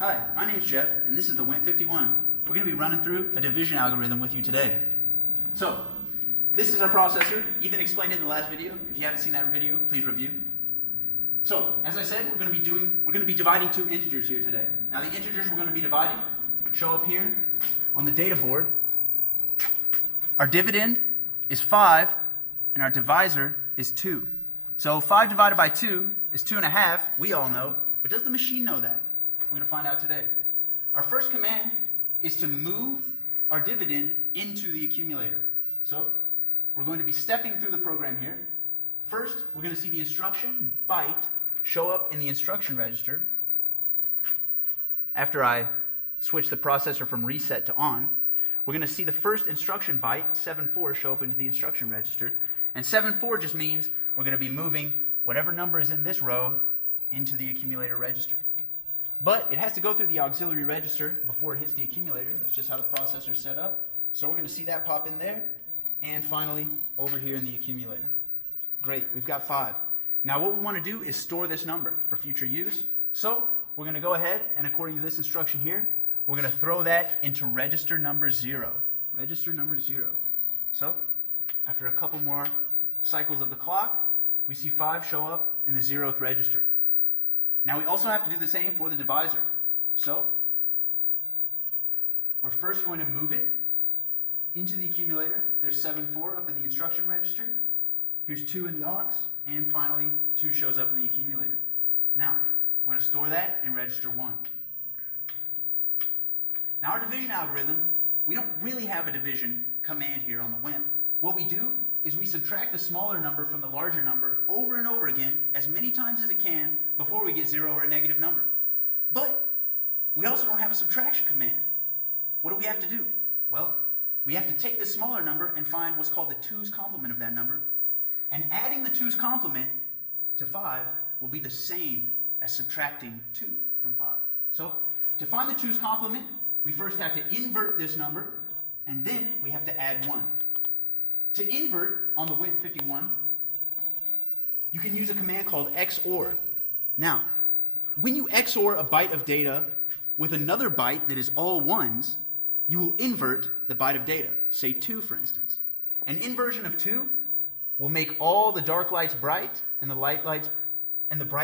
Hi, my name's Jeff, and this is the WIMP51. We're going to be running through a division algorithm with you today. So, this is our processor. Ethan explained it in the last video. If you haven't seen that video, please review. So, as I said, we're going to be dividing two integers here today. Now, the integers we're going to be dividing show up here on the data board. Our dividend is 5, and our divisor is 2. So 5 divided by 2 is 2.5. We all know, but does the machine know that? We're going to find out today. Our first command is to move our dividend into the accumulator. So we're going to be stepping through the program here. First, we're going to see the instruction byte show up in the instruction register. After I switch the processor from reset to on, we're going to see the first instruction byte, 7-4, show up into the instruction register. And 7-4 just means we're going to be moving whatever number is in this row into the accumulator register. But it has to go through the auxiliary register before it hits the accumulator. That's just how the processor is set up. So we're going to see that pop in there. And finally, over here in the accumulator. Great, we've got 5. Now what we want to do is store this number for future use. So we're going to go ahead and according to this instruction here, we're going to throw that into register number 0. Register number 0. So after a couple more cycles of the clock, we see 5 show up in the 0th register. Now we also have to do the same for the divisor. So we're first going to move it into the accumulator. There's 7-4 up in the instruction register. Here's 2 in the aux. And finally, 2 shows up in the accumulator. Now, we're going to store that in register 1. Now our division algorithm, we don't really have a division command here on the WIMP. What we do is we subtract the smaller number from the larger number over and over again as many times as it can before we get 0 or a negative number. But we also don't have a subtraction command. What do we have to do? Well, we have to take this smaller number and find what's called the 2's complement of that number. And adding the 2's complement to 5 will be the same as subtracting 2 from 5. So to find the 2's complement, we first have to invert this number, and then we have to add 1. To invert on the WIMP51, you can use a command called XOR. Now, when you XOR a byte of data with another byte that is all 1s, you will invert the byte of data, say 2 for instance. An inversion of 2 will make all the dark lights bright and the bright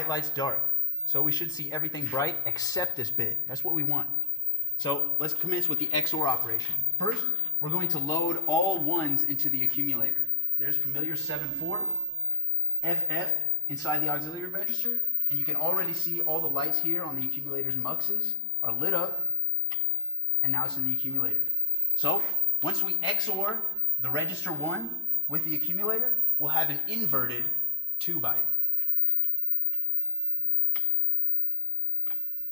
lights dark. So we should see everything bright except this bit. That's what we want. So let's commence with the XOR operation. First, we're going to load all 1s into the accumulator. There's familiar 7-4, FF inside the auxiliary register, and you can already see all the lights here on the accumulator's muxes are lit up, and now it's in the accumulator. So once we XOR the register 1 with the accumulator, we'll have an inverted 2 byte.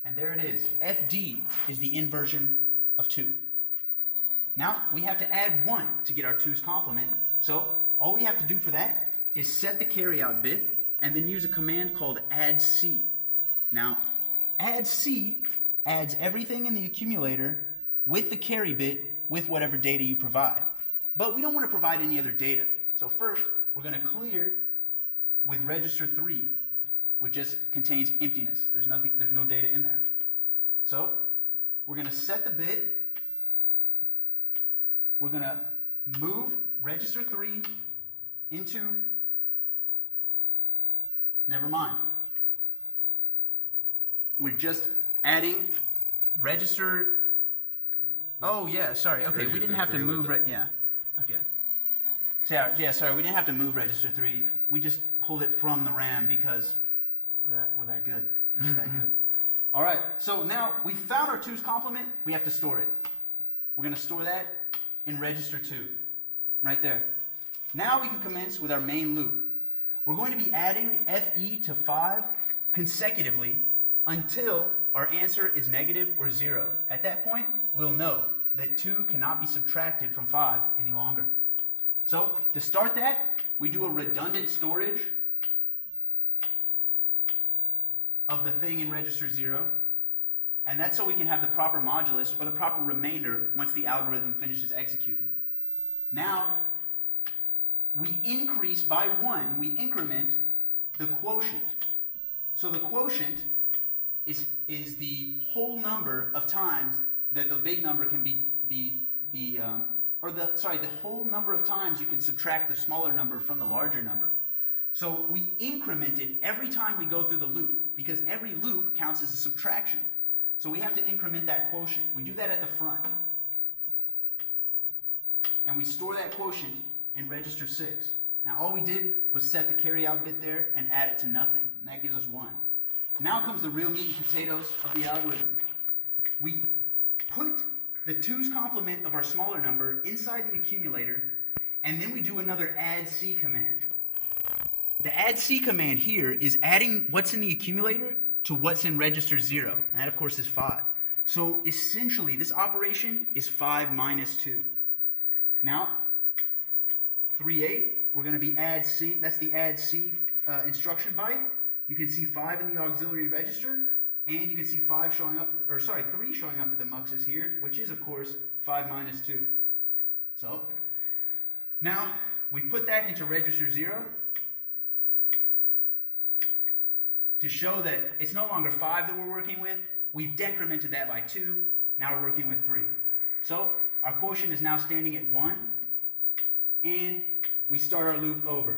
And there it is. FD is the inversion of 2. Now, we have to add 1 to get our 2's complement. So all we have to do for that is set the carryout bit and then use a command called addC. Now, addC adds everything in the accumulator with the carry bit with whatever data you provide. But we don't want to provide any other data. So first, we're going to clear with register 3, which just contains emptiness. There's no data in there. So we're going to set the bit. We're going to move register 3 into, never mind. We're just adding register, oh yeah, sorry, okay, we didn't have to move, yeah, okay. So yeah, sorry, we didn't have to move register 3. We just pulled it from the RAM because we're that good. We're just that good. All right, so now we found our 2's complement. We have to store it. We're going to store that in register 2, right there. Now we can commence with our main loop. We're going to be adding FE to 5 consecutively until our answer is negative or 0. At that point, we'll know that 2 cannot be subtracted from 5 any longer. So to start that, we do a redundant storage of the thing in register 0. And that's so we can have the proper modulus or the proper remainder once the algorithm finishes executing. Now, we increase by 1, we increment the quotient. So the quotient is the whole number of times that the big number can the whole number of times you can subtract the smaller number from the larger number. So we increment it every time we go through the loop, because every loop counts as a subtraction. So we have to increment that quotient. We do that at the front. And we store that quotient in register 6. Now all we did was set the carry out bit there and add it to nothing. And that gives us 1. Now comes the real meat and potatoes of the algorithm. We put the 2's complement of our smaller number inside the accumulator, and then we do another add C command. The add C command here is adding what's in the accumulator to what's in register 0. And that, of course, is 5. So essentially, this operation is 5 minus 2. Now, 3A, we're going to be add C. That's the add C instruction byte. You can see 5 in the auxiliary register, and you can see 3 showing up at the muxes here, which is, of course, 5 minus 2. So, now, we put that into register 0 to show that it's no longer 5 that we're working with. We've decremented that by 2. Now we're working with 3. So, our quotient is now standing at 1, and we start our loop over.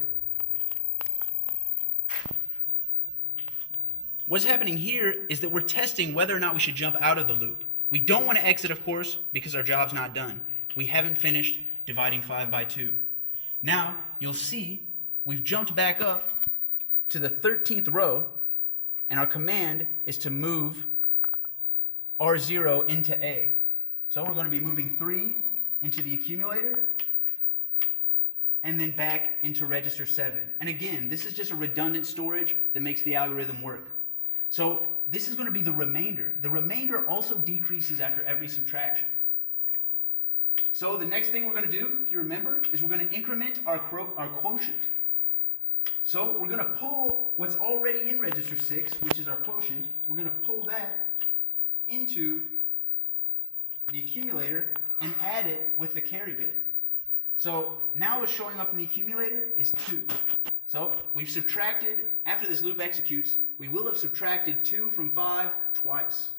What's happening here is that we're testing whether or not we should jump out of the loop. We don't want to exit, of course, because our job's not done. We haven't finished dividing 5 by 2. Now, you'll see we've jumped back up to the 13th row, and our command is to move R0 into A. So we're going to be moving 3 into the accumulator, and then back into register 7. And again, this is just a redundant storage that makes the algorithm work. So this is going to be the remainder. The remainder also decreases after every subtraction. So the next thing we're going to do, if you remember, is we're going to increment our quotient. So we're going to pull what's already in register 6, which is our quotient. We're going to pull that into the accumulator and add it with the carry bit. So now what's showing up in the accumulator is 2. So we've subtracted, after this loop executes, we will have subtracted 2 from 5 twice.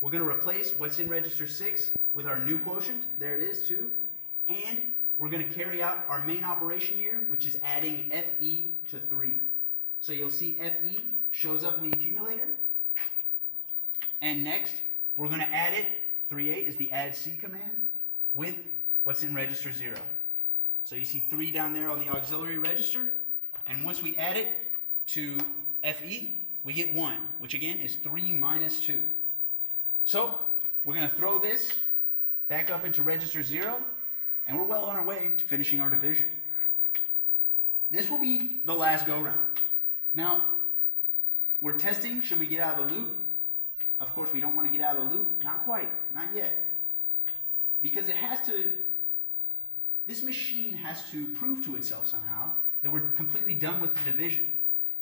We're going to replace what's in register 6 with our new quotient. There it is, 2. And we're going to carry out our main operation here, which is adding FE to 3. So you'll see FE shows up in the accumulator. And next, we're going to add it, 3A is the add C command, with what's in register 0. So you see 3 down there on the auxiliary register. And once we add it to FE, we get 1, which again is 3 minus 2. So we're going to throw this back up into register 0, and we're well on our way to finishing our division. This will be the last go-round. Now, we're testing, should we get out of the loop? Of course, we don't want to get out of the loop. Not quite, not yet. Because it has to, this machine has to prove to itself somehow that we're completely done with the division.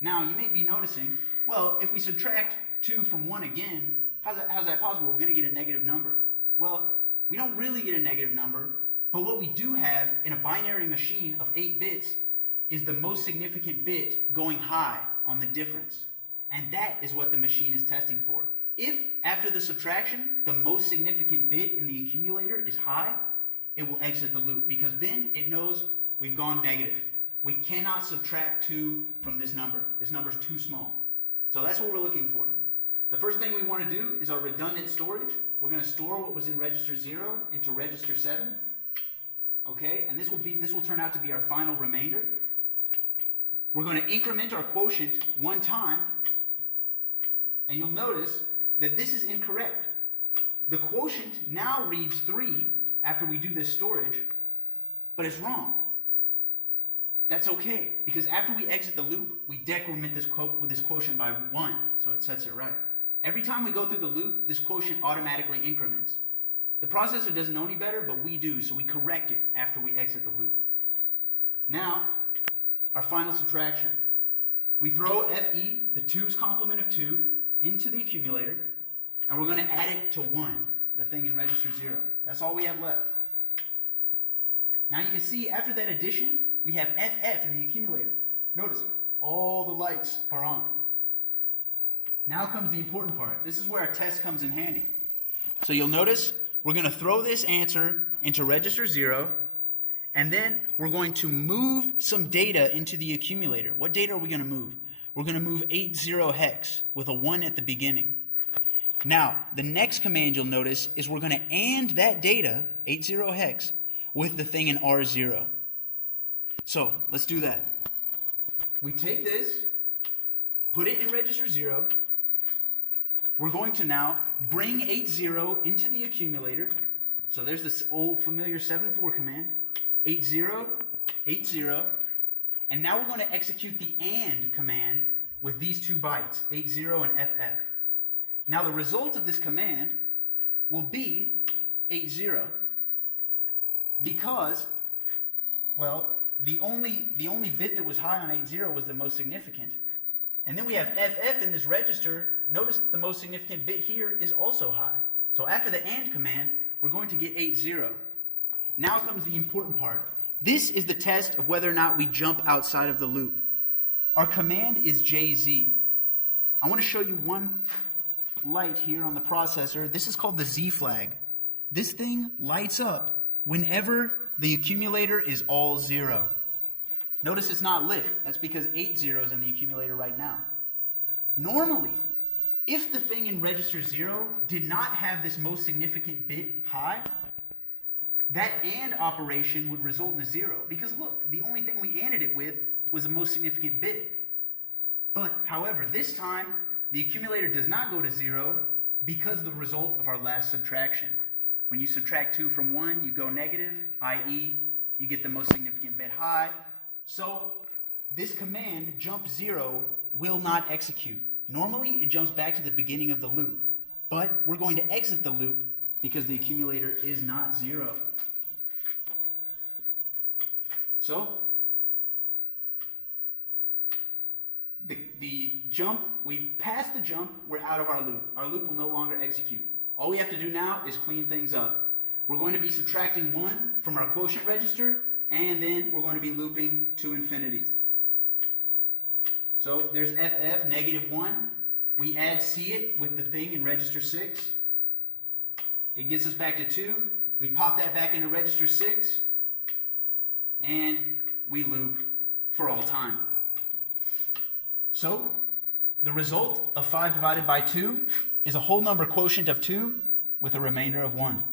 Now, you may be noticing, well, if we subtract 2 from 1 again, how's that possible? We're going to get a negative number. Well, we don't really get a negative number, but what we do have in a binary machine of 8 bits is the most significant bit going high on the difference. And that is what the machine is testing for. If, after the subtraction, the most significant bit in the accumulator is high, it will exit the loop, because then it knows we've gone negative. We cannot subtract 2 from this number. This number is too small. So that's what we're looking for. The first thing we want to do is our redundant storage. We're going to store what was in register 0 into register 7. Okay, and this will turn out to be our final remainder. We're going to increment our quotient 1 time, and you'll notice that this is incorrect. The quotient now reads 3 after we do this storage, but it's wrong. That's okay, because after we exit the loop, we decrement this quotient by 1, so it sets it right. Every time we go through the loop, this quotient automatically increments. The processor doesn't know any better, but we do, so we correct it after we exit the loop. Now, our final subtraction. We throw FE, the 2's complement of 2, into the accumulator, and we're going to add it to 1, the thing in register 0. That's all we have left. Now you can see after that addition, we have FF in the accumulator. Notice, all the lights are on. Now comes the important part. This is where our test comes in handy. So you'll notice we're going to throw this answer into register 0, and then we're going to move some data into the accumulator. What data are we going to move? We're going to move 80 hex with a 1 at the beginning. Now, the next command you'll notice is we're going to AND that data, 80 hex, with the thing in R0. So let's do that. We take this, put it in register 0. We're going to now bring 80 into the accumulator. So there's this old familiar 7-4 command, 80, 80. And now we're going to execute the AND command with these 2 bytes, 80 and FF. Now the result of this command will be 80 because, well, the only bit that was high on 80 was the most significant. And then we have FF in this register. Notice that the most significant bit here is also high. So after the AND command, we're going to get 80. Now comes the important part. This is the test of whether or not we jump outside of the loop. Our command is JZ. I want to show you one light here on the processor. This is called the Z flag. This thing lights up whenever the accumulator is all 0. Notice it's not lit. That's because 80 is in the accumulator right now. Normally, if the thing in register 0 did not have this most significant bit high, that AND operation would result in a 0. Because look, the only thing we ANDed it with was the most significant bit. But, however, this time, the accumulator does not go to 0 because of the result of our last subtraction. When you subtract 2 from 1, you go negative, i.e., you get the most significant bit high. So this command, jump 0, will not execute. Normally, it jumps back to the beginning of the loop. But we're going to exit the loop because the accumulator is not 0. So the jump, we've passed the jump, we're out of our loop. Our loop will no longer execute. All we have to do now is clean things up. We're going to be subtracting 1 from our quotient register, and then we're going to be looping to infinity. So there's FF, -1. We add see it with the thing in register 6. It gets us back to 2. We pop that back into register 6, and we loop for all time. So the result of 5 divided by 2 is a whole number quotient of 2 with a remainder of 1.